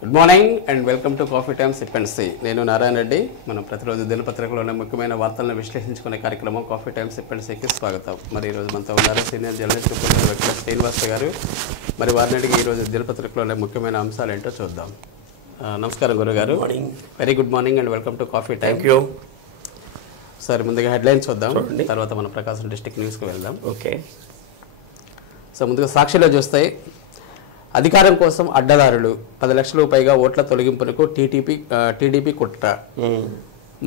Good morning and welcome to coffee time sip and see. నేను నారాయణ రెడ్డి. మనం ప్రతిరోజు దినపత్రికలోనే ముఖ్యమైన వార్తలను విశ్లేషించుకునే కార్యక్రమం కాఫీ టైమ్ సిప్ అండ్ సీకి స్వాగతం. మరి ఈరోజు మనతో ఉన్నారు సీనియర్ జర్నలిస్ట్ వెంకట శ్రీనివాస్ గారు. మరి వారిని అడిగి ఈరోజు దినపత్రికలోనే ముఖ్యమైన అంశాలు ఏంటో చూద్దాం. నమస్కారం గురుగారు. Very good morning and welcome to coffee time. Sir ముందుగా హెడ్లైన్స్ చూద్దాం, తర్వాత మన ప్రకాశం డిస్ట్రిక్ట్ న్యూస్కి వెళ్దాం. ఓకే. సో ముందుగా సాక్షిలో చూస్తే అధికారం కోసం అడ్డదారులు 10 లక్షలకు పైగా ఓట్ల తొలగింపునకు టీడీపీ కుట్ర.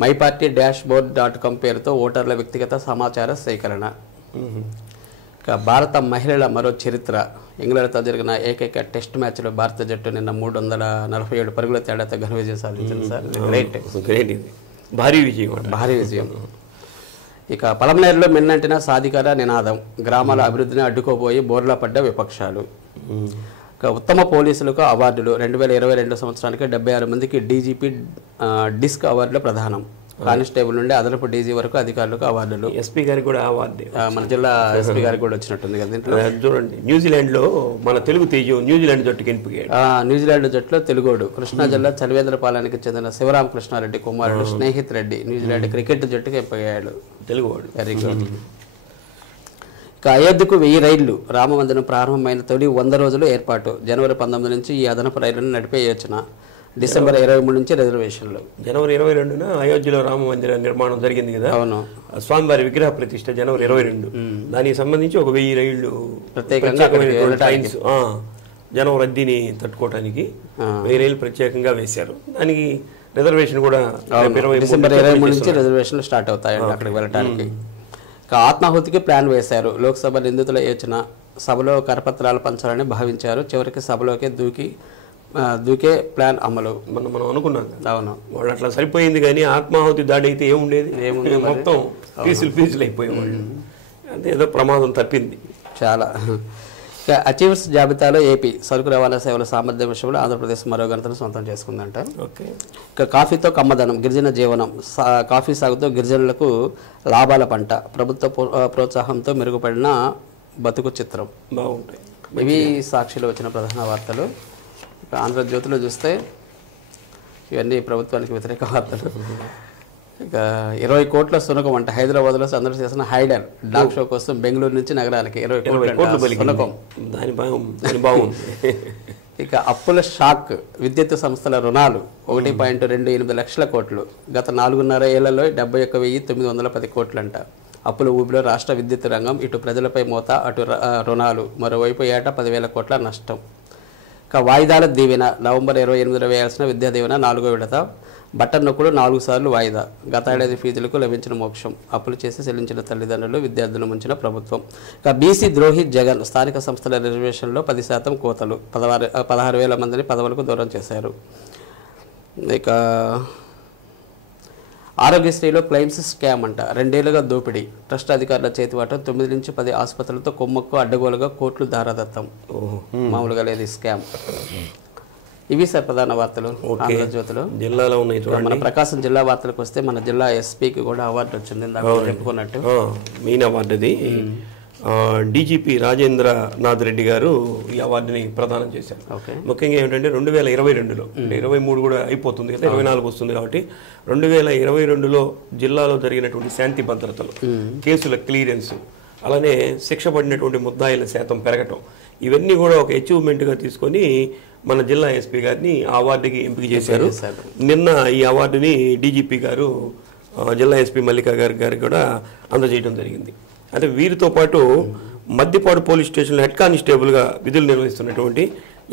myparty-board.com పేరుతో ఓటర్ల వ్యక్తిగత సమాచార సేకరణ. ఇక భారత మహిళల మరో చరిత్ర. ఇంగ్లాండ్తో జరిగిన ఏకైక టెస్ట్ మ్యాచ్లో భారత జట్టు నిన్న 347 పరుగుల తేడాతో ఘన విజయం సాధించింది. సార్ గ్రేట్, భారీ విజయం. ఇక పలమనేరులో మిన్నంటిన సాధికార నినాదం. గ్రామాల అభివృద్ధిని అడ్డుకోబోయి బోర్లా పడ్డ విపక్షాలు. ఉత్తమ పోలీసులకు అవార్డులు. 2022 సంవత్సరానికి 76 మందికి డీజీపీ డిస్క్ అవార్డులు ప్రదానం. కానిస్టేబుల్ నుండి అదనపు డీజీ వరకు అధికారులకు అవార్డులు. ఎస్పీ గారికి కూడా అవార్డు, మన జిల్లా ఎస్పీ గారికి కూడా వచ్చినట్టుంది కదా. చూడండి, న్యూజిలాండ్ లో మన తెలుగు తేజం న్యూజిలాండ్ జట్టుకి ఎంపికాడు. న్యూజిలాండ్ జట్టులో తెలుగోడు కృష్ణా జిల్లా చలివేంద్రపాలెనికి చెందిన శివరామకృష్ణారెడ్డి కుమారుడు స్నేహిత్ రెడ్డి న్యూజిలాండ్ క్రికెట్ జట్టుకి ఎంపికయ్యాడు. తెలుగువాడు. Very good. ఇక అయోధ్యకు 1000 రైళ్లు. రామమందిరం ప్రారంభమైన తొలి 100 రోజులు ఏర్పాటు. జనవరి 19 నుంచి ఈ అదనపు రైళ్లను నడిపే యోచన. డిసెంబర్ 23 నుంచి రిజర్వేషన్లు. జనవరి 22న అయోధ్యలో రామ మందిర నిర్మాణం జరిగింది కదా. అవును. స్వామివారి విగ్రహ ప్రతిష్ట జనవరి 22. దానికి సంబంధించి ఒక 1000 రైళ్లు ప్రత్యేకంగా జనవరి రద్దీని తట్టుకోవడానికి 1000 రైళ్లు ప్రత్యేకంగా వేశారు. దానికి రిజర్వేషన్ కూడా డిసెంబర్ 23 నుంచి రిజర్వేషన్లు స్టార్ట్ అవుతాయండి అక్కడికి వెళ్ళడానికి. ఆత్మాహుతికి ప్లాన్ వేశారు. లోక్సభ నిందితుల యోచన. సభలో కరపత్రాలు పంచాలని భావించారు. చివరికి సభలోకి దూకే ప్లాన్ అమలు. మనం అనుకున్నాం. అవును, వాళ్ళు అట్లా సరిపోయింది. కానీ ఆత్మాహుతి దాడి అయితే ఏముండేది, మొత్తం పీసులు అయిపోయేవాళ్ళు. అంటే ఏదో ప్రమాదం తప్పింది చాలా. ఇక అచీవర్స్ జాబితాలో ఏపీ. సరుకు రవాణా సేవల సామర్థ్యం విషయంలో ఆంధ్రప్రదేశ్ మరో ఘనతను సొంతం చేసుకుందంట. ఓకే. ఇక కాఫీతో కమ్మదనం. గిరిజన జీవనం. కాఫీ సాగుతో గిరిజనులకు లాభాల పంట. ప్రభుత్వ ప్రోత్సాహంతో మెరుగుపడిన బతుకు చిత్రం. బాగుంటాయి. ఇవి సాక్షిలో వచ్చిన ప్రధాన వార్తలు. ఇక ఆంధ్రజ్యోతిలో చూస్తే ఇవన్నీ ప్రభుత్వానికి వ్యతిరేక వార్తలు. ఇక 20 కోట్ల సునకం అంట. హైదరాబాద్లో సందడి చేసిన హైడర్ డాగ్ షో కోసం బెంగళూరు నుంచి నగరానికి 20 కోట్ల సునకం. ఇక అప్పుల షాక్. విద్యుత్ సంస్థల రుణాలు 1.28 లక్షల కోట్లు. గత 4.5 ఏళ్లలో 71,910 కోట్లంట. అప్పుల ఊబిలో రాష్ట్ర విద్యుత్ రంగం. ఇటు ప్రజలపై మోత, అటు రుణాలు. మరోవైపు ఏటా 10,000 కోట్ల నష్టం. ఇక వాయిదాల దీవెన. నవంబర్ 28న వేయాల్సిన విద్యా దీవెన 4వ విడత. బట్టన్ నొక్కుడు 4 సార్లు వాయిదా. గత ఏడాది ఫీజులకు లభించిన మోక్షం. అప్పులు చేసి చెల్లించిన తల్లిదండ్రులు, విద్యార్థులు ముంచిన ప్రభుత్వం. ఇక బీసీ ద్రోహి జగన్. స్థానిక సంస్థల రిజర్వేషన్లో 10% కోతలు. 16,000 మందిని పదవులకు దూరం చేశారు. ఇక ఆరోగ్యశ్రీలో క్లెయిమ్స్ స్కామ్ అంట. 2 ఏళ్లుగా దోపిడీ. ట్రస్ట్ అధికారుల చేతివాట. 9 నుంచి 10 ఆసుపత్రులతో కొమ్మక్కు అడ్డగోలుగా కోట్లు దారాదత్తం. మామూలుగా లేదు స్కామ్. ఇవి సార్ ప్రధాన వార్తలు ఆంధ్రజ్యోతిలో. జిల్లాలో ఉన్నాయి. మన ప్రకాశం జిల్లా వార్తలకు వస్తే మన జిల్లా ఎస్పీకి కూడా అవార్డు వచ్చింది చెప్పుకున్నట్టు. మెయిన్ అవార్డుది డీజీపీ రాజేంద్రనాథ్ రెడ్డి గారు ఈ అవార్డుని ప్రదానం చేశారు. ముఖ్యంగా ఏమిటంటే 2022లో 23 కూడా అయిపోతుంది కదా, 24 వస్తుంది కాబట్టి 2022లో జిల్లాలో జరిగినటువంటి శాంతి భద్రతలు, కేసుల క్లియరెన్స్, అలానే శిక్ష పడినటువంటి ముద్దాయిల శాతం పెరగటం, ఇవన్నీ కూడా ఒక అచీవ్మెంట్గా తీసుకొని మన జిల్లా ఎస్పీ గారిని ఆ అవార్డుకి ఎంపిక చేశారు. నిన్న ఈ అవార్డుని డీజీపీ గారు జిల్లా ఎస్పీ మల్లికా గారికి కూడా అందజేయడం జరిగింది. అంటే వీరితో పాటు మద్దిపాడు పోలీస్ స్టేషన్లో హెడ్ కానిస్టేబుల్గా విధులు నిర్వహిస్తున్నటువంటి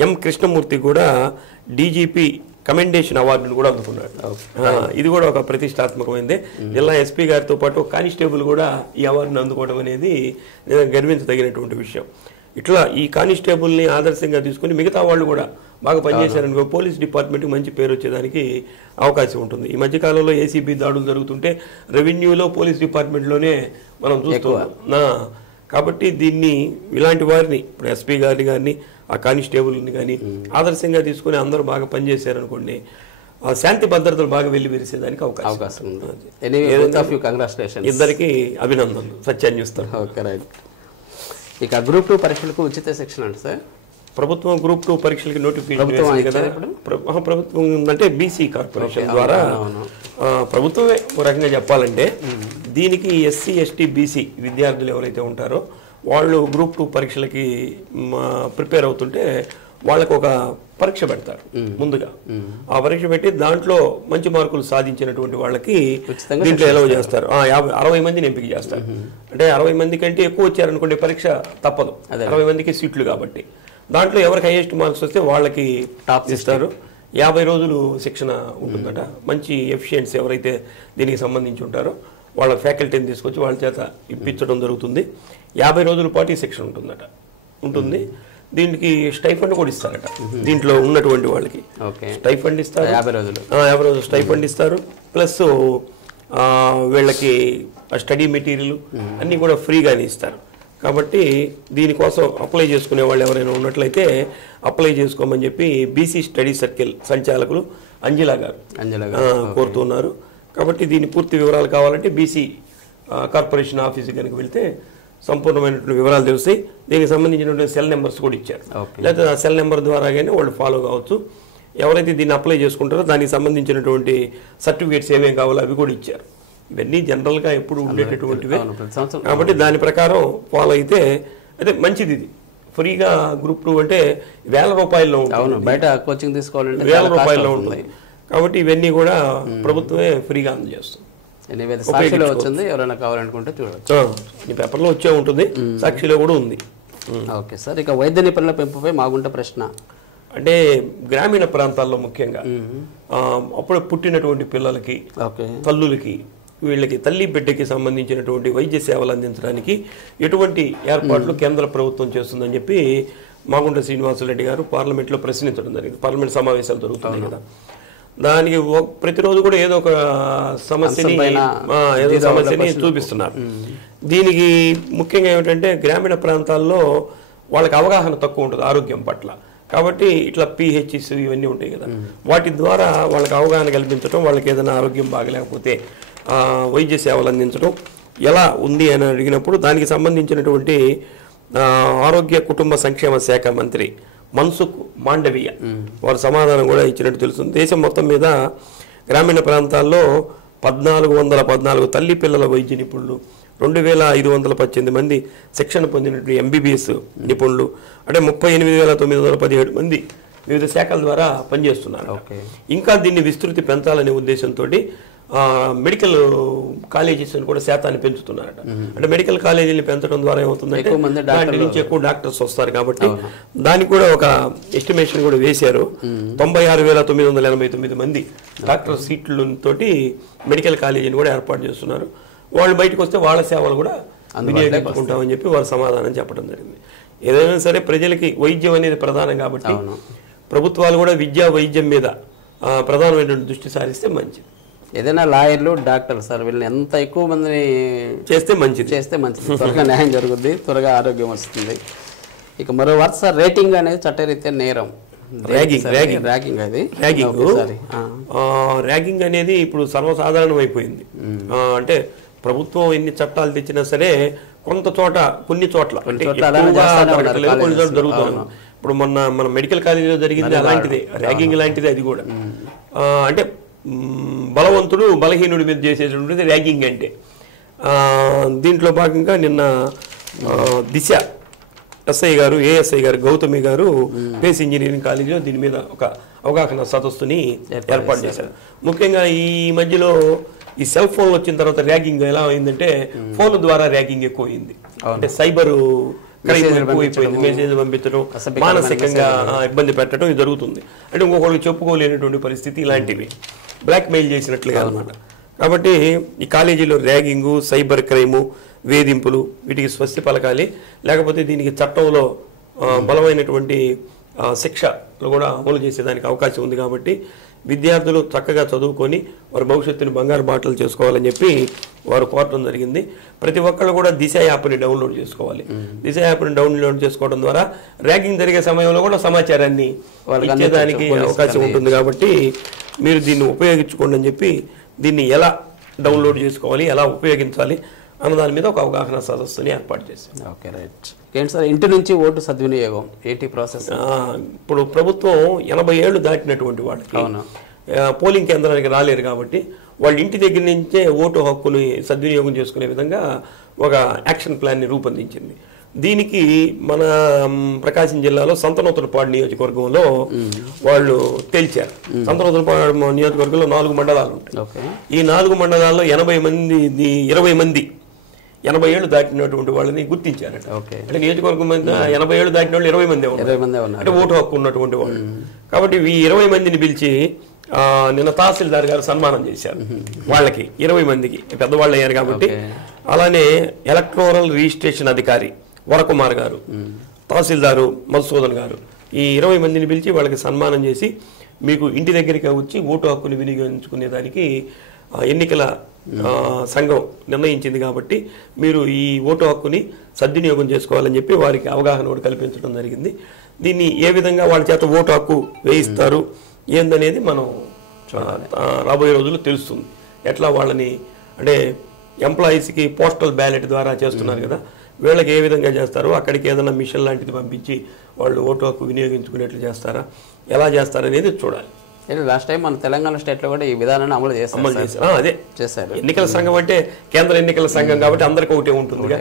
ఎం కృష్ణమూర్తి కూడా డీజీపీ కమెండేషన్ అవార్డును కూడా అందుకున్నాడు. ఇది కూడా ఒక ప్రతిష్టాత్మకమైనదే. జిల్లా ఎస్పీ గారితో పాటు కానిస్టేబుల్ కూడా ఈ అవార్డును అందుకోవడం అనేది గర్వించదగినటువంటి విషయం. ఇట్లా ఈ కానిస్టేబుల్ని ఆదర్శంగా తీసుకుని మిగతా వాళ్ళు కూడా బాగా పనిచేశారనుకో పోలీస్ డిపార్ట్మెంట్కి మంచి పేరు వచ్చేదానికి అవకాశం ఉంటుంది. ఈ మధ్యకాలంలో ఏసీబీ దాడులు జరుగుతుంటే రెవెన్యూలో పోలీస్ డిపార్ట్మెంట్లోనే మనం చూస్తున్నాం. కాబట్టి దీన్ని ఇలాంటి వారిని ఇప్పుడు ఎస్పీ గారిని ఆ కానిస్టేబుల్ని కానీ ఆదర్శంగా తీసుకుని అందరూ బాగా పనిచేశారనుకోండి, శాంతి భద్రతలు బాగా వెళ్ళి విరిసేదానికి అవకాశం ఉంది. ఇద్దరికి అభినందనలు. సత్యాన్ని చూస్తాం. Okay, right. ఇక గ్రూప్ 2 పరీక్షలకు ఉచిత శిక్షణ అంటే సార్ ప్రభుత్వం గ్రూప్ 2 పరీక్షలకి నోటిఫికేషన్ వేసింది కదా. ప్రభుత్వం అంటే బీసీ కార్పొరేషన్ ద్వారా ప్రభుత్వమే ఒక రకంగా చెప్పాలంటే దీనికి ఎస్సీ ఎస్టీ బీసీ విద్యార్థులు ఎవరైతే ఉంటారో వాళ్ళు గ్రూప్ 2 పరీక్షలకి ప్రిపేర్ అవుతుంటే వాళ్ళకు ఒక పరీక్ష పెడతారు ముందుగా. ఆ పరీక్ష పెట్టి దాంట్లో మంచి మార్కులు సాధించినటువంటి వాళ్ళకి దీంట్లో ఎలవ్ చేస్తారు. 60 మందిని ఎంపిక చేస్తారు. అంటే 60 మంది కంటే ఎక్కువ వచ్చారనుకోండి పరీక్ష తప్పదు, 60 మందికి సీట్లు కాబట్టి. దాంట్లో ఎవరికి హైయెస్ట్ మార్క్స్ వస్తే వాళ్ళకి టాప్ ఇస్తారు. 50 రోజులు శిక్షణ ఉంటుందట. మంచి ఎఫిషియెంట్స్ ఎవరైతే దీనికి సంబంధించి ఉంటారో వాళ్ళ ఫ్యాకల్టీని తీసుకొచ్చి వాళ్ళ చేత ఇప్పించడం జరుగుతుంది. 50 రోజుల పాటు ఈ శిక్షణ ఉంటుంది. దీనికి స్టైఫండ్ కూడా ఇస్తారట. దీంట్లో ఉన్నటువంటి వాళ్ళకి స్టైఫండ్ ఇస్తారు. 50 రోజులు స్టైఫండ్ ఇస్తారు. ప్లస్ వీళ్ళకి స్టడీ మెటీరియల్ అన్నీ కూడా ఫ్రీగానే ఇస్తారు. కాబట్టి దీనికోసం అప్లై చేసుకునే వాళ్ళు ఎవరైనా ఉన్నట్లయితే అప్లై చేసుకోమని చెప్పి బీసీ స్టడీ సర్కిల్ సంచాలకులు అంజలా గారు కోరుతున్నారు. కాబట్టి దీని పూర్తి వివరాలు కావాలంటే బీసీ కార్పొరేషన్ ఆఫీస్ కనుక వెళ్తే సంపూర్ణమైనటువంటి వివరాలు తెలుస్తాయి. దీనికి సంబంధించినటువంటి సెల్ నెంబర్స్ కూడా ఇచ్చారు. లేకపోతే ఆ సెల్ నెంబర్ ద్వారా కానీ వాళ్ళు ఫాలో కావచ్చు. ఎవరైతే దీన్ని అప్లై చేసుకుంటారో దానికి సంబంధించినటువంటి సర్టిఫికేట్స్ ఏమేమి కావాలో అవి కూడా ఇచ్చారు. ఇవన్నీ జనరల్గా ఎప్పుడు ఉండేటటువంటివే కాబట్టి దాని ప్రకారం ఫాలో అయితే అదే మంచిది. ఇది ఫ్రీగా గ్రూప్ 2 అంటే ₹1000 ఉంటుంది. బయట కోచింగ్ తీసుకోవాలంటే ₹1000 ఉంటుంది. కాబట్టి ఇవన్నీ కూడా ప్రభుత్వమే ఫ్రీగా అందజేస్తుంది. సాక్షిలో వచ్చింది, ఎవరైనా కావాలనుకుంటే చూడవచ్చు. ఈ పేపర్లో వచ్చే ఉంటుంది, సాక్షిలో కూడా ఉంది. ఓకే సార్, ఇక వైద్య నిపుణుల పెంపుపై మాగుంట ప్రశ్న. అంటే గ్రామీణ ప్రాంతాల్లో ముఖ్యంగా అప్పుడు పుట్టినటువంటి పిల్లలకి తల్లులకి వీళ్ళకి తల్లి బిడ్డకి సంబంధించినటువంటి వైద్య సేవలు అందించడానికి ఎటువంటి ఏర్పాట్లు కేంద్ర ప్రభుత్వం చేస్తుందని చెప్పి మాగుంట శ్రీనివాసరెడ్డి గారు పార్లమెంట్లో ప్రశ్నించడం జరిగింది. పార్లమెంట్ సమావేశాలు జరుగుతున్నాయి కదా, దానికి ప్రతిరోజు కూడా ఏదో ఒక సమస్యని చూపిస్తున్నారు. దీనికి ముఖ్యంగా ఏమిటంటే గ్రామీణ ప్రాంతాల్లో వాళ్ళకి అవగాహన తక్కువ ఉంటుంది ఆరోగ్యం పట్ల. కాబట్టి ఇట్లా పిహెచ్ఎస్ ఇవన్నీ ఉంటాయి కదా, వాటి ద్వారా వాళ్ళకి అవగాహన కల్పించడం, వాళ్ళకి ఏదైనా ఆరోగ్యం బాగలేకపోతే వైద్య సేవలు అందించడం ఎలా ఉంది అని అడిగినప్పుడు దానికి సంబంధించినటువంటి ఆరోగ్య కుటుంబ సంక్షేమ శాఖ మంత్రి మన్సుఖ్ మాండవీయ వారు సమాధానం కూడా ఇచ్చినట్టు తెలుస్తుంది. దేశం మొత్తం మీద గ్రామీణ ప్రాంతాల్లో 1414 తల్లి పిల్లల వైద్య నిపుణులు, 2518 మంది శిక్షణ పొందినటువంటి ఎంబీబీఎస్ నిపుణులు, అంటే 38,917 మంది వివిధ శాఖల ద్వారా పనిచేస్తున్నారు. ఇంకా దీన్ని విస్తృతి పెంచాలనే ఉద్దేశంతో మెడికల్ కాలేజెస్ కూడా శాతాన్ని పెంచుతున్నారట. అంటే మెడికల్ కాలేజీని పెంచడం ద్వారా ఏమవుతుందంటే దాంట్లో నుంచి ఎక్కువ డాక్టర్స్ వస్తారు. కాబట్టి దానికి కూడా ఒక ఎస్టిమేషన్ కూడా వేశారు. 96,989 మంది డాక్టర్ సీట్లతోటి మెడికల్ కాలేజీని కూడా ఏర్పాటు చేస్తున్నారు. వాళ్ళు బయటకు వస్తే వాళ్ళ సేవలు కూడా వినియోగించుకుంటామని చెప్పి వారు సమాధానం చెప్పడం జరిగింది. ఏదైనా సరే ప్రజలకి వైద్యం అనేది ప్రధానం కాబట్టి ప్రభుత్వాలు కూడా విద్యా వైద్యం మీద ప్రధానమైనటువంటి దృష్టి సారిస్తే మంచిది. ఏదైనా లాయర్లు డాక్టర్ సార్ వీళ్ళని ఎంత ఎక్కువ మందిని చేస్తే మంచిది, త్వరగా న్యాయం జరుగుద్ది, త్వరగా ఆరోగ్యం వస్తుంది. ఇక మరో వార్త సార్, రేటింగ్ అనేది చట్టరీత్యా నేరం. ర్యాగింగ్ అనేది ఇప్పుడు సర్వసాధారణం అయిపోయింది. అంటే ప్రభుత్వం ఎన్ని చట్టాలు తెచ్చినా సరే కొన్ని చోట్ల జరుగుతుంది. ఇప్పుడు మన మెడికల్ కాలేజీలో జరిగింది అలాంటిదే, ర్యాగింగ్ లాంటిది. అది కూడా అంటే బలవంతుడు బలహీనుడి మీద చేసేటువంటిది ర్యాగింగ్ అంటే. దీంట్లో భాగంగా నిన్న దిశ ఎస్ఐ గారు, ఏఎస్ఐ గారు గౌతమి గారు బేస్ ఇంజనీరింగ్ కాలేజీలో దీని మీద ఒక అవగాహన సదస్సుని ఏర్పాటు చేశారు. ముఖ్యంగా ఈ మధ్యలో ఈ సెల్ ఫోన్లు వచ్చిన తర్వాత ర్యాగింగ్ ఎలా అయిందంటే ఫోన్ ద్వారా ర్యాగింగ్ ఎక్కువ అయింది. అంటే సైబర్ ఎక్కువైపోయింది, మెసేజ్ పంపించడం, మానసికంగా ఇబ్బంది పెట్టడం ఇది జరుగుతుంది. అంటే ఇంకొకరికి చెప్పుకోలేనటువంటి పరిస్థితి, ఇలాంటివి బ్లాక్ మెయిల్ చేసినట్లుగా అనమాట. కాబట్టి ఈ కాలేజీలో ర్యాగింగు, సైబర్ క్రైము, వేధింపులు వీటికి స్వస్తి పలకాలి. లేకపోతే దీనికి చట్టంలో బలమైనటువంటి శిక్షలు కూడా అమలు చేసేదానికి అవకాశం ఉంది. కాబట్టి విద్యార్థులు చక్కగా చదువుకొని వారి భవిష్యత్తుని బంగారు బాటలు చేసుకోవాలని చెప్పి వారు కోరటం జరిగింది. ప్రతి ఒక్కళ్ళు కూడా దిశ యాప్ని డౌన్లోడ్ చేసుకోవాలి. దిశ యాప్ని డౌన్లోడ్ చేసుకోవడం ద్వారా ర్యాగింగ్ జరిగే సమయంలో కూడా సమాచారాన్ని ఇచ్చేదానికి అవకాశం ఉంటుంది. కాబట్టి మీరు దీన్ని ఉపయోగించుకోండి అని చెప్పి, దీన్ని ఎలా డౌన్లోడ్ చేసుకోవాలి, ఎలా ఉపయోగించాలి అన్న దాని మీద ఒక అవగాహన సదస్సుని ఏర్పాటు చేశారు. Okay, right. ఏంటి సార్ ఇంటి నుంచి ఓటు సద్వినియోగం ఏంటి ప్రాసెస్? ఇప్పుడు ప్రభుత్వం 80 ఏళ్ళు దాటినటువంటి వాళ్ళకి పోలింగ్ కేంద్రానికి రాలేరు కాబట్టి వాళ్ళ ఇంటి దగ్గర నుంచే ఓటు హక్కుని సద్వినియోగం చేసుకునే విధంగా ఒక యాక్షన్ ప్లాన్ని రూపొందించింది. దీనికి మన ప్రకాశం జిల్లాలో సంతనూతలపాడు నియోజకవర్గంలో వాళ్ళు తేల్చారు. సంతనూతలపాడు నియోజకవర్గంలో 4 మండలాలు ఉంటాయి. ఈ 4 మండలాల్లో 20 మంది 80 ఏళ్ళు దాటినటువంటి వాళ్ళని గుర్తించారు. అంటే నియోజకవర్గం మీద 80 ఏళ్ళు దాటిన వాళ్ళు 20 మంది ఉన్నారు, అంటే ఓటు హక్కు ఉన్నటువంటి వాళ్ళు. కాబట్టి ఈ 20 మందిని పిలిచి నిన్న తహసీల్దార్ గారు సన్మానం చేశారు. వాళ్ళకి 20 మందికి పెద్దవాళ్ళు అయ్యారు కాబట్టి. అలానే ఎలక్టోరల్ రిజిస్ట్రేషన్ అధికారి వరకుమార్ గారు, తహసీల్దారు మధుసూదన్ గారు, ఈ 20 మందిని పిలిచి వాళ్ళకి సన్మానం చేసి మీకు ఇంటి దగ్గరికి వచ్చి ఓటు హక్కుని వినియోగించుకునే దానికి ఎన్నికల సంఘం నిర్ణయించింది కాబట్టి మీరు ఈ ఓటు హక్కుని సద్వినియోగం చేసుకోవాలని చెప్పి వారికి అవగాహన కూడా కల్పించడం జరిగింది. దీన్ని ఏ విధంగా వాళ్ళ చేత ఓటు హక్కు వేయిస్తారు ఏందనేది మనం రాబోయే రోజుల్లో తెలుస్తుంది. ఎట్లా వాళ్ళని అంటే ఎంప్లాయీస్కి పోస్టల్ బ్యాలెట్ ద్వారా చేస్తున్నారు కదా, వీళ్ళకి ఏ విధంగా చేస్తారు, అక్కడికి ఏదైనా మిషన్ లాంటిది పంపించి వాళ్ళు ఓటు హక్కు వినియోగించుకునేట్లు చేస్తారా, ఎలా చేస్తారనేది చూడాలి. లాస్ట్ టైం మన తెలంగాణ స్టేట్ లో కూడా ఈ విధానాన్ని అమలు చేశారు. అదే చేశారు. ఎన్నికల సంఘం అంటే కేంద్ర ఎన్నికల సంఘం కాబట్టి అందరికీ ఒకటే ఉంటుంది.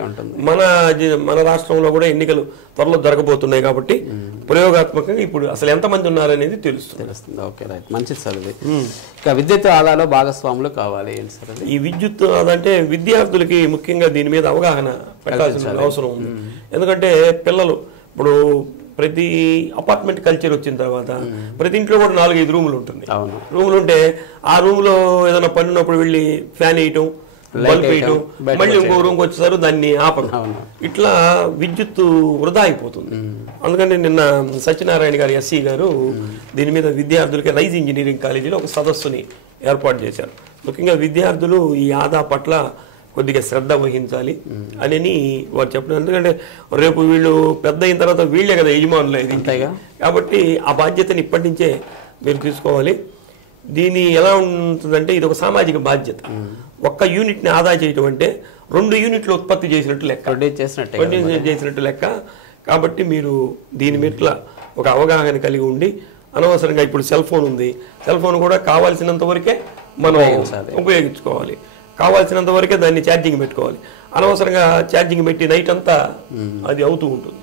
మన రాష్ట్రంలో కూడా ఎన్నికలు త్వరలో జరగబోతున్నాయి కాబట్టి ప్రయోగాత్మకంగా ఇప్పుడు అసలు ఎంతమంది ఉన్నారనేది తెలుస్తుంది. ఓకే, రైట్, మంచిది సార్. ఇది ఇక విద్యుత్ ఆదాలో భాగస్వాములు కావాలి ఏంటి సార్? ఈ విద్యుత్ ఆదా అంటే విద్యార్థులకి ముఖ్యంగా దీని మీద అవగాహన పెట్టాల్సిన అవసరం ఉంది. ఎందుకంటే పిల్లలు ఇప్పుడు ప్రతి అపార్ట్మెంట్ కల్చర్ వచ్చిన తర్వాత ప్రతి ఇంట్లో కూడా 4-5 రూములు ఉంటుంది. రూములు ఉంటే ఆ రూమ్ లో ఏదైనా పని ఉన్నప్పుడు వెళ్ళి ఫ్యాన్ వేయటం, బల్బ్ వేయటం, మళ్ళీ ఇంకో రూమ్కి వచ్చేసారు దాన్ని ఆపడం, ఇట్లా విద్యుత్ వృధా అయిపోతుంది. అందుకని నిన్న సత్యనారాయణ గారు ఎస్సీ గారు దీని మీద విద్యార్థులకి రైజ్ ఇంజనీరింగ్ కాలేజీలో ఒక సదస్సుని ఏర్పాటు చేశారు. ముఖ్యంగా విద్యార్థులు ఈ ఆదా పట్ల కొద్దిగా శ్రద్ధ వహించాలి అని వారు చెప్పడం. ఎందుకంటే రేపు వీళ్ళు పెద్ద అయిన తర్వాత వీళ్ళే కదా యజమానులు అయింది, కాబట్టి ఆ బాధ్యతని ఇప్పటి నుంచే మీరు తీసుకోవాలి. దీని ఎలా ఉంటుందంటే ఇది ఒక సామాజిక బాధ్యత. ఒక్క యూనిట్ని ఆదా చేయటం అంటే 2 యూనిట్లు ఉత్పత్తి చేసినట్టు లెక్క. కాబట్టి మీరు దీని మీద ఒక అవగాహన కలిగి ఉండి అనవసరంగా ఇప్పుడు సెల్ ఫోన్ ఉంది, సెల్ ఫోన్ కూడా కావాల్సినంత వరకే మనం ఉపయోగించుకోవాలి, కావాల్సినంత వరకే దాన్ని ఛార్జింగ్ పెట్టుకోవాలి. అనవసరంగా ఛార్జింగ్ పెట్టి నైట్ అంతా అది అవుతూ ఉంటుంది.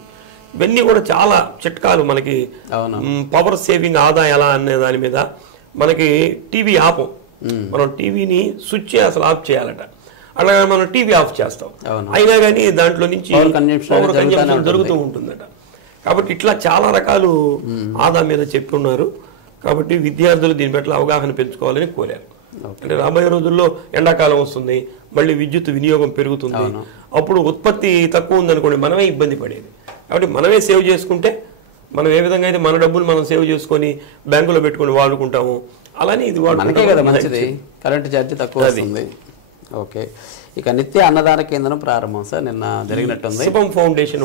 ఇవన్నీ కూడా చాలా చిట్కాలు మనకి. పవర్ సేవింగ్ ఆదా ఎలా అనే దాని మీద మనకి టీవీ ఆపం, మనం టీవీని స్విచ్ అసలు ఆఫ్ చేయాలట, అలాగే మనం టీవీ ఆఫ్ చేస్తాం, అయినా కానీ దాంట్లో నుంచి పవర్ కన్జంప్షన్ జరుగుతూ ఉంటుందట. కాబట్టి ఇట్లా చాలా రకాలు ఆదా మీద చెప్పున్నారు. కాబట్టి విద్యార్థులు దీని పట్ల అవగాహన పెంచుకోవాలని కోరారు. అంటే రాబోయే రోజుల్లో ఎండాకాలం వస్తుంది, మళ్ళీ విద్యుత్ వినియోగం పెరుగుతుంది, అప్పుడు ఉత్పత్తి తక్కువ ఉందనుకోండి మనమే ఇబ్బంది పడేది. కాబట్టి మనమే సేవ్ చేసుకుంటే మనం ఏ విధంగా అయితే మన డబ్బులు మనం సేవ్ చేసుకొని బ్యాంకులో పెట్టుకొని వాడుకుంటాము, అలానే ఇది వాడుకుంటే కదా మంచిది, కరెంట్ ఛార్జ్ తక్కువ వస్తుంది. ఓకే, ఇక నిత్య అన్నదాన కేంద్రం ప్రారంభం సార్ నిన్న జరిగినట్టుంది. శుభం ఫౌండేషన్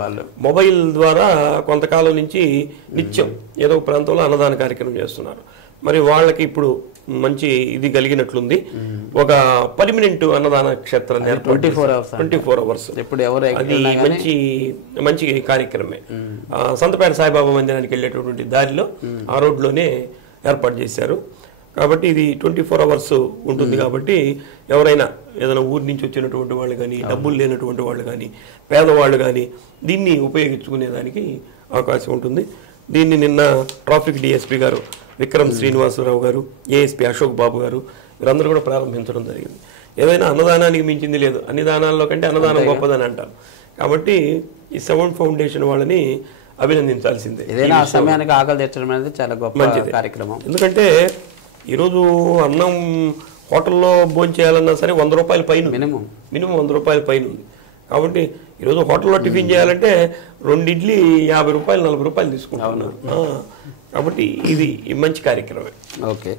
వాళ్ళు మొబైల్ ద్వారా కొంతకాలం నుంచి నిత్యం ఏదో ఒక ప్రాంతంలో అన్నదాన కార్యక్రమం చేస్తున్నారు. మరి వాళ్ళకి ఇప్పుడు మంచి ఇది కలిగినట్లుంది. ఒక పర్మనెంట్ అన్నదాన క్షేత్రం 24 hours అది మంచి కార్యక్రమే. సంతపేట సాయిబాబా మందిరానికి వెళ్ళేటటువంటి దారిలో ఆ రోడ్లోనే ఏర్పాటు చేశారు. కాబట్టి ఇది 24 hours ఉంటుంది. కాబట్టి ఎవరైనా ఏదైనా ఊరి నుంచి వచ్చినటువంటి వాళ్ళు కానీ, డబ్బులు లేనటువంటి వాళ్ళు కానీ, పేదవాళ్ళు కానీ దీన్ని ఉపయోగించుకునేదానికి అవకాశం ఉంటుంది. దీన్ని నిన్న ట్రాఫిక్ డిఎస్పీ గారు విక్రమ్ శ్రీనివాసరావు గారు, ఏఎస్పీ అశోక్ బాబు గారు వీరందరూ కూడా ప్రారంభించడం జరిగింది. ఏదైనా అన్నదానానికి మించింది లేదు, అన్ని దానాల్లో కంటే అన్నదానం గొప్పదని అంటారు. కాబట్టి ఈ శుభం ఫౌండేషన్ వాళ్ళని అభినందించాల్సిందే. సమయానికి ఆకలి తెచ్చడం అనేది చాలా గొప్ప కార్యక్రమం. ఎందుకంటే ఈరోజు అన్నం హోటల్లో భోజనం చేయాలన్నా సరే 100 రూపాయల పైన, మినిమం 100 రూపాయల పైన ఉంది. కాబట్టి ఈరోజు హోటల్లో టిఫిన్ చేయాలంటే 2 ఇడ్లీ 50 రూపాయలు 40 రూపాయలు తీసుకుంటున్నారు. కాబట్టి ఇది మంచి కార్యక్రమమే. ఓకే,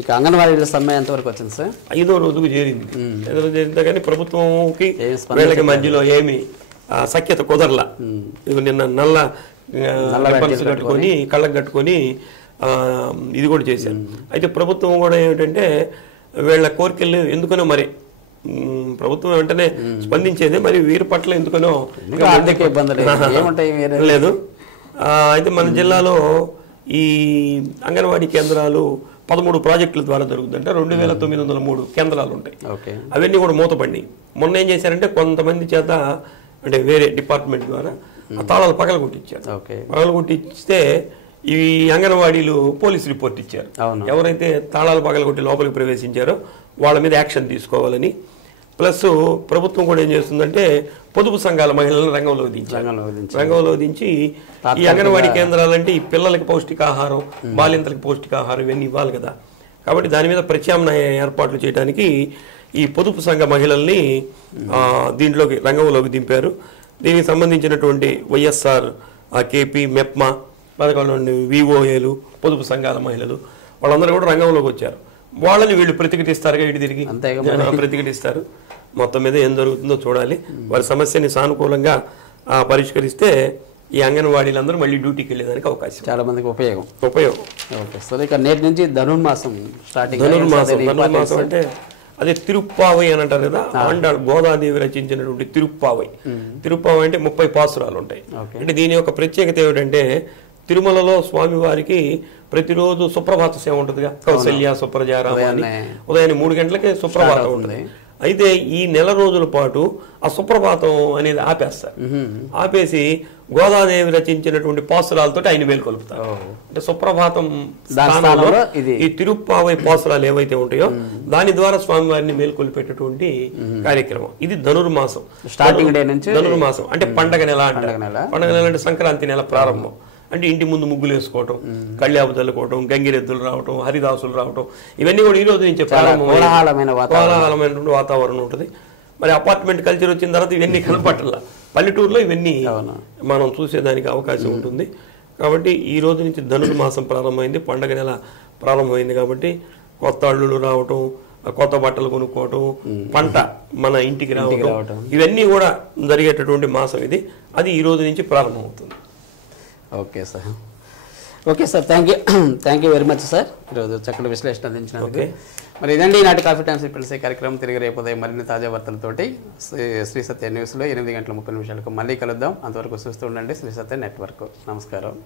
ఇక అంగన్వాడీల సమ్మె ఎంతవరకు వచ్చింది సార్? 5వ రోజుకు చేరింది. 5వ రోజు చేరింది కానీ ప్రభుత్వంకి వీళ్ళకి మధ్యలో ఏమి సఖ్యత కుదరలా. నిన్న నల్ల కట్టుకొని కళ్ళకు కట్టుకొని ఇది కూడా చేశారు. అయితే ప్రభుత్వం కూడా ఏమిటంటే వీళ్ళ కోరికలు ఎందుకనో మరి ప్రభుత్వం వెంటనే స్పందించేది, మరి వీరి పట్ల ఎందుకనో ఆర్థిక ఇబ్బందులు ఏముంటాయి లేదు. అయితే మన జిల్లాలో ఈ అంగన్వాడీ కేంద్రాలు 13 ప్రాజెక్టుల ద్వారా జరుగుతుందంటే 2903 కేంద్రాలు ఉంటాయి. అవన్నీ కూడా మూతపడినాయి. మొన్న ఏం చేశారంటే కొంతమంది చేత అంటే వేరే డిపార్ట్మెంట్ ద్వారా ఆ తాళాలు పగలగొట్టించారు. పగలగొట్టిస్తే ఈ అంగన్వాడీలు పోలీస్ రిపోర్ట్ ఇచ్చారు. ఎవరైతే తాళాలు పగలగొట్టి లోపలికి ప్రవేశించారో వాళ్ళ మీద యాక్షన్ తీసుకోవాలని. ప్లస్ ప్రభుత్వం కూడా ఏం చేస్తుందంటే పొదుపు సంఘాల మహిళలను రంగంలో దించి ఈ అంగన్వాడీ కేంద్రాలంటే ఈ పిల్లలకి పౌష్టికాహారం, బాలింతలకు పౌష్టికాహారం ఇవన్నీ ఇవ్వాలి కదా. కాబట్టి దాని మీద ప్రత్యామ్నాయ ఏర్పాట్లు చేయడానికి ఈ పొదుపు సంఘ మహిళల్ని దీంట్లోకి రంగంలోకి దింపారు. దీనికి సంబంధించినటువంటి వైఎస్ఆర్ కేపీ మెప్మా పథకంలోని విఓఏలు, పొదుపు సంఘాల మహిళలు వాళ్ళందరూ కూడా రంగంలోకి వచ్చారు. వాళ్ళని వీళ్ళు ప్రతిఘటిస్తారుగా, ఇటు తిరిగి ప్రతిఘటిస్తారు. మొత్తం మీద ఏం జరుగుతుందో చూడాలి. వారి సమస్యని సానుకూలంగా పరిష్కరిస్తే ఈ అంగన్వాడీలందరూ మళ్ళీ డ్యూటీకి వెళ్ళేదానికి అవకాశం, చాలా మందికి ఉపయోగం. ఓకే సార్, ఇక నేటి నుంచి ధనుర్మాసం స్టార్టింగ్. ధనుర్మాసం అంటే అదే తిరుప్పావై అని అంటారు కదా, ఆండాళ్ గోదాదేవి రచించినటువంటి తిరుప్పావై. తిరుప్పావై అంటే 30 పాసురాలు ఉంటాయి. అంటే దీని యొక్క ప్రత్యేకత ఏమిటంటే తిరుమలలో స్వామివారికి ప్రతిరోజు సుప్రభాత సేవ ఉంటుందిగా, కౌసల్య సుప్రజారామ అని ఉదయాన్నే 3 గంటలకే సుప్రభాతం ఉంటుంది. అయితే ఈ నెల రోజుల పాటు ఆ సుప్రభాతం అనేది ఆపేస్తారు. ఆపేసి గోదాదేవి రచించినటువంటి పాసురాలతో ఆయన మేల్కొల్పుతారు. అంటే సుప్రభాతం స్థానంలో ఈ తిరుప్పావై పాసురాలు ఏవైతే ఉంటాయో దాని ద్వారా స్వామివారిని మేల్కొల్పేటటువంటి కార్యక్రమం. ఇది ధనుర్మాసం స్టార్టింగ్ డే నుంచి. ధనుర్మాసం అంటే పండగ నెల అంటారు. పండగ నెల అంటే సంక్రాంతి నెల ప్రారంభం. అంటే ఇంటి ముందు ముగ్గులు వేసుకోవటం, కళ్యాపు చల్లుకోవటం, గంగిరెద్దులు రావటం, హరిదాసులు రావటం, ఇవన్నీ కూడా ఈ రోజు నుంచి కోలాహలమైనటువంటి వాతావరణం ఉంటుంది. మరి అపార్ట్మెంట్ కల్చర్ వచ్చిన తర్వాత ఇవన్నీ కనపట్ల పల్లెటూరులో ఇవన్నీ మనం చూసేదానికి అవకాశం ఉంటుంది. కాబట్టి ఈ రోజు నుంచి ధనుర్మాసం ప్రారంభమైంది, పండగ నెల ప్రారంభమైంది. కాబట్టి కొత్త అల్లులు రావటం, కొత్త బట్టలు కొనుక్కోవటం, పంట మన ఇంటికి రావటం, ఇవన్నీ కూడా జరిగేటటువంటి మాసం ఇది. అది ఈ రోజు నుంచి ప్రారంభమవుతుంది. Okay sir, thank you very much sir, ఈరోజు చక్కటి విశ్లేషణ అందించినందుకు. మరి ఇదండి ఈనాటి కాఫీ టైమ్స్ పిలిచే కార్యక్రమం. తిరిగి రేపు ఉదయం మరిన్ని తాజా వార్తలతోటి శ్రీ సత్య న్యూస్లో 8:30 మళ్ళీ కలుద్దాం. అంతవరకు చూస్తూ ఉండండి శ్రీ సత్య నెట్వర్క్. నమస్కారం.